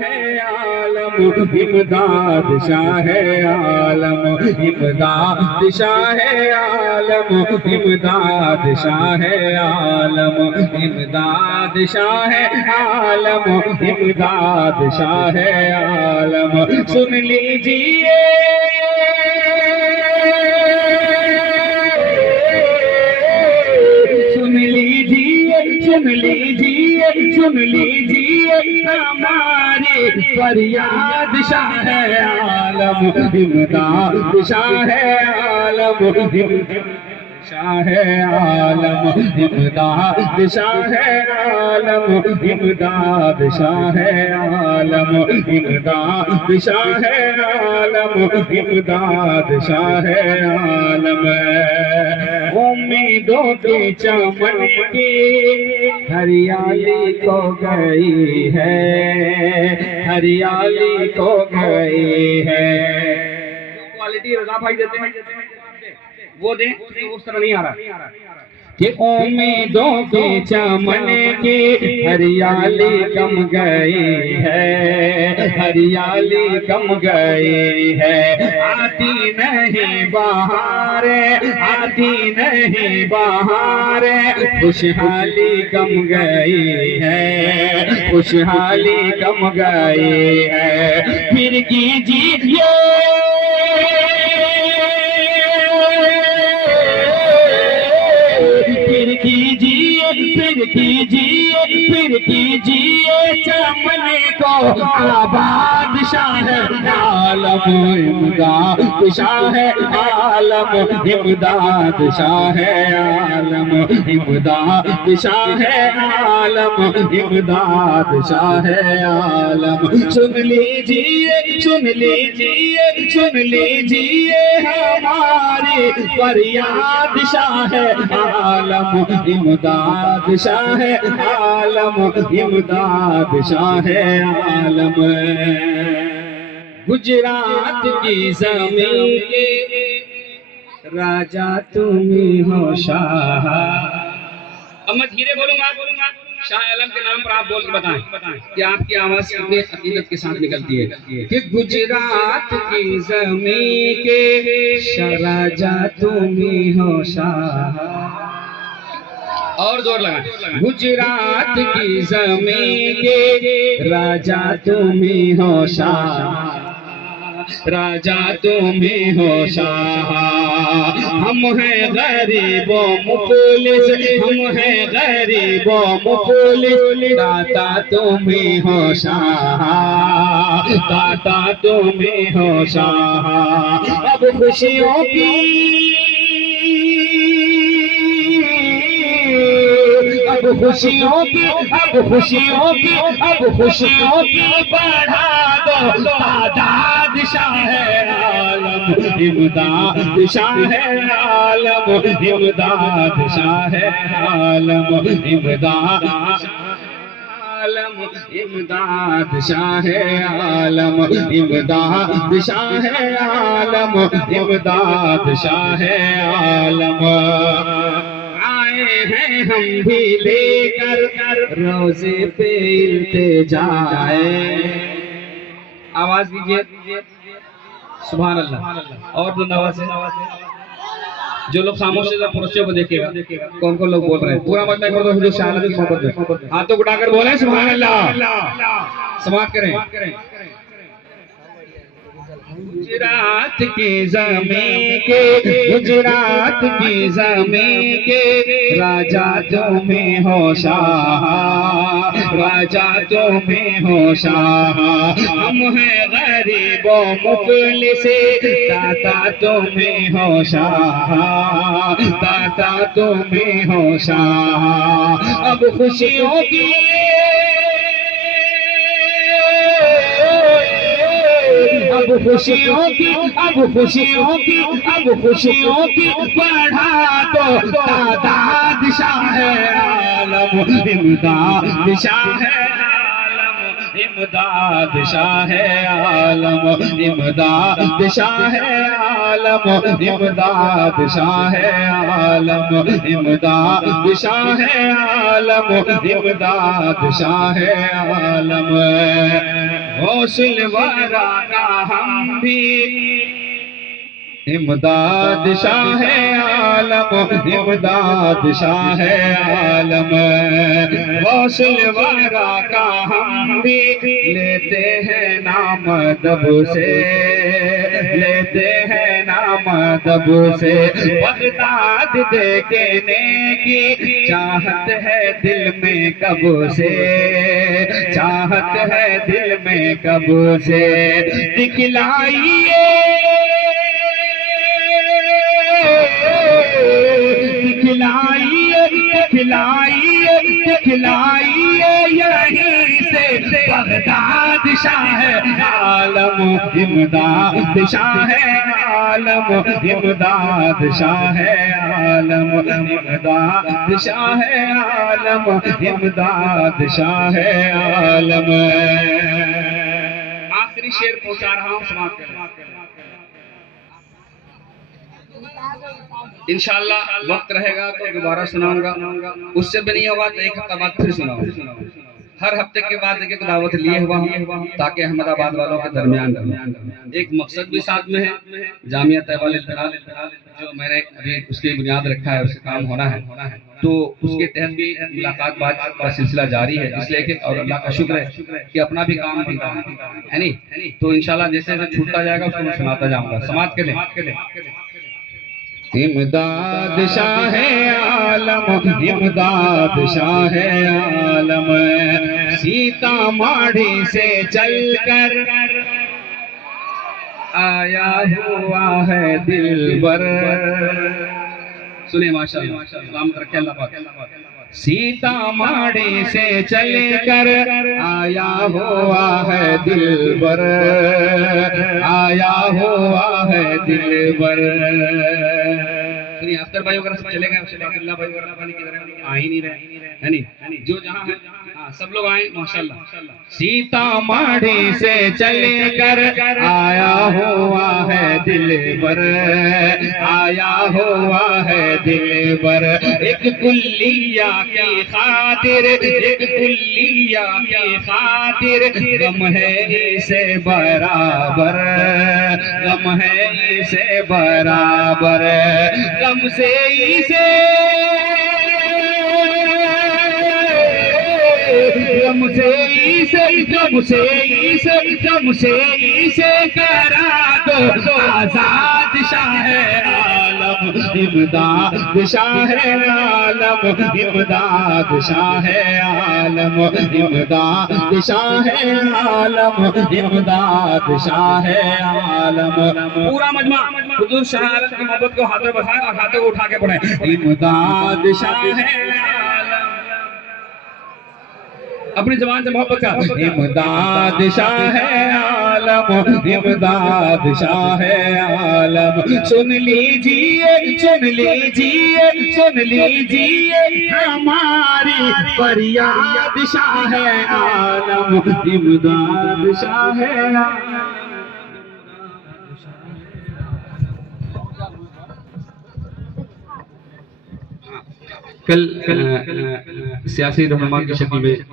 है आलम, इमदाद शाह आलम, इमदाद शाह आलम, इमदाद शाह आलम, इमदाद शाह आलम, इमदाद शाह आलम। सुन लीजिए सुन लीजिए सुन लीजिए हमारी फरियाद शाह आलम, इमदाद शाह आलम, शाह आलम, इमदाद शाह आलम, इमदाद शाह आलम, इमदाद शाह आलम, इमदाद शाह आलम। उम्मीदों के चमन की हरियाली को गई है, हरियाली को गई है। क्वालिटी रजा भाई देते हैं वो दें, उस तरह नहीं आ रहा कि उम्मीदों के चमन की हरियाली कम गई है, हरियाली कम गई है। आती नहीं बहार, आती नहीं बहार, खुशहाली कम गई है, खुशहाली कम गई है। फिर कीजिए फिर कीजिए चमन को आबाद शाह आलम, इमदाद शाह आलम, इमदाद शाह आलम, इमदाद शाह आलम, इमदाद शाह आलम। सुन लीजिए सुन लीजिए सुन लीजिए हमारी फरियाद शाह आलम, इमदाद शाह आलम, इमदाद शाह आलम। गुजरात की ज़मीं के राजा तुम ही हो शाह। अब मैं धीरे बोलूंगा, शाह आलम के नाम पर आप बोल के बताएं कि आपकी आवाज कितने अकीदत के साथ निकलती है कि गुजरात की ज़मीं के राजा तुम ही हो शाह। और जोर लगा। गुजरात की ज़मीं के राजा तुम ही हो शाह, राजा तुम ही हो शाह। हम हैं गरीबों मुफलिस, हम हैं गरीबों मुफलिस, दाता तुम ही हो शाह, दाता तुम ही हो शाह। अब खुशियों की अब खुशियों की अब खुशियों की अब खुशियों की बढ़ा दो तादाद शाह आलम, इमदाद शाह आलम, इमदाद शाह आलम, इमदाद आलम, इमदाद शाह आलम, इमदाद शाह आलम, इमदाद शाह आलम। हैं हम भी लेकर रोजे पे इल्तिजाए। आवाज दीजिए सुभान अल्लाह। और बुलंद आवाज से जो लोग खामोश है पुरुषों को देखेगा कौन कौन लोग बोल रहे हैं, पूरा मतलब कर दो हुजूर शाह आलम की मोहब्बत में हाथों को उठाकर बोले सुभान अल्लाह। समाप्त करें। गुजरात की ज़मीं के गुजरात की ज़मीं के राजा तुम्हें हो शाह, राजा तुम्हें हो शाह। हम हैं गरीबों मुफलिस, दाता तुम्हें हो शाह, दाता तुम्हें हो शाह। अब खुशियों की अब खुशियों की अब खुशियों की अब खुशियों की बढ़ा दो तादाद शाह आलम, इमदाद शाह आलम, इमदाद शाह आलम, इमदाद शाह आलम, इमदाद शाह आलम, इमदाद शाह आलम, इमदाद शाह आलम। गौसल वारा का हम भी इमदाद शाह आलम, इमदाद शाह आलम। गौसल वारा का हम भी लेते हैं नाम दब से, लेते हैं नाम दब से। बगदाद देखने की चाहत है दिल में कब से, चाहत है दिल में कब से। दिखलाइए दिखलाइए दिखलाइए दिखलाइए यहीं से बगदाद शाह आलम, इमदाद शाह आलम, इमदाद शाह आलम, इमदाद शाह आलम, इमदाद शाह आलम। आखिरी शेर पहुंचा रहा हूं, समाप्त कर। इंशाअल्लाह वक्त रहेगा तो दोबारा सुनाऊंगा, उससे भी नहीं होगा तो एक हफ्ता बाद फिर सुनाऊंगा। हर हफ्ते के बाद एक दावत लिए हुआ हूँ ताकि अहमदाबाद वालों के दरमियान एक मकसद भी साथ में है। जामिया तैयबा जो मैंने अभी उसकी बुनियाद रखा है, उसका काम होना है, तो उसके तहत भी मुलाकात बात का सिलसिला जारी है। इसलिए कि और अल्लाह का शुक्र है कि अपना भी काम है नहीं, तो इंशाल्लाह जैसे जैसे छूटता जाएगा उसको मैं सुनाता जाऊंगा। समाप्त कर लें। इमदाद शाह आलम, इमदाद शाह आलम। सीतामढ़ी से चलकर आया हुआ है दिलबर। सुनिए माशाअल्लाह, सलामत रखे अल्लाह पाक। सीतामढ़ी से चलकर आया हुआ है दिलबर, आया हुआ है दिलबर। सुनिए अख्तर भाई वगैरह सब चले गए, अब्दुल्ला भाई वगैरह पानी किधर है, आ ही नहीं रहे है नहीं, जो जहाँ है हाँ सब लोग आए माशाअल्लाह। सीतामढ़ी से चलकर आया हुआ है दिलबर, आया हुआ है दिलबर। एक कुल्लिया की खातिर, एक कुल्लिया की खातिर गम है इसे बराबर, गम है इसे बराबर। गम से इसे, गम से इसे, गम से इसे, गम से इसे करा दो आजाद शाह आलम, इमदाद शाह आलम, इमदाद शाह आलम, इमदाद शाह आलम, इमदाद शाह आलम। पूरा मजमा हुजूर शाह आलम की मोहब्बत को हाथों में बसाए और हाथों को उठा के पढ़े। इमदाद शाह आलम, अपनी जबान से मोहब्बत का। इमदाद शाह आलम, इमदाद शाह आलम। सुन लीजिए, सुन लीजिए, सुन लीजिए हमारी फरियाद शाह आलम, इमदाद शाह आलम। कल सियासी रहनुमा की शक्ल में